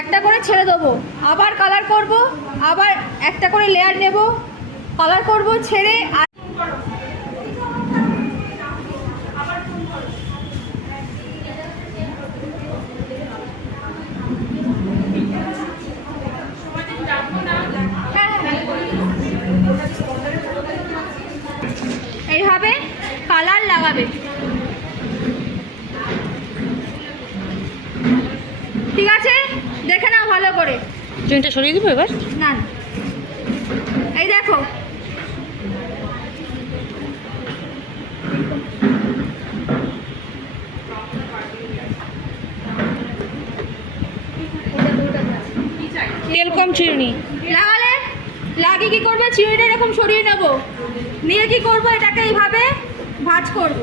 একটা করে ছেড়ে দেবো, আবার কালার করব, আবার একটা করে লেয়ার নেব, কালার করব, ছেড়ে এইভাবে কালার লাগাবে। ঠিক আছে, দেখে নাও ভালো করে। চুনটা সরিয়ে দেবো এবার। না এই দেখো, তেল কম চিরুনি লাগালে লাগিয়ে কি করবে, চিড়িটা এরকম সরিয়ে নেব, নিয়ে কি করব, এটাকে এইভাবে ভাঁজ করব।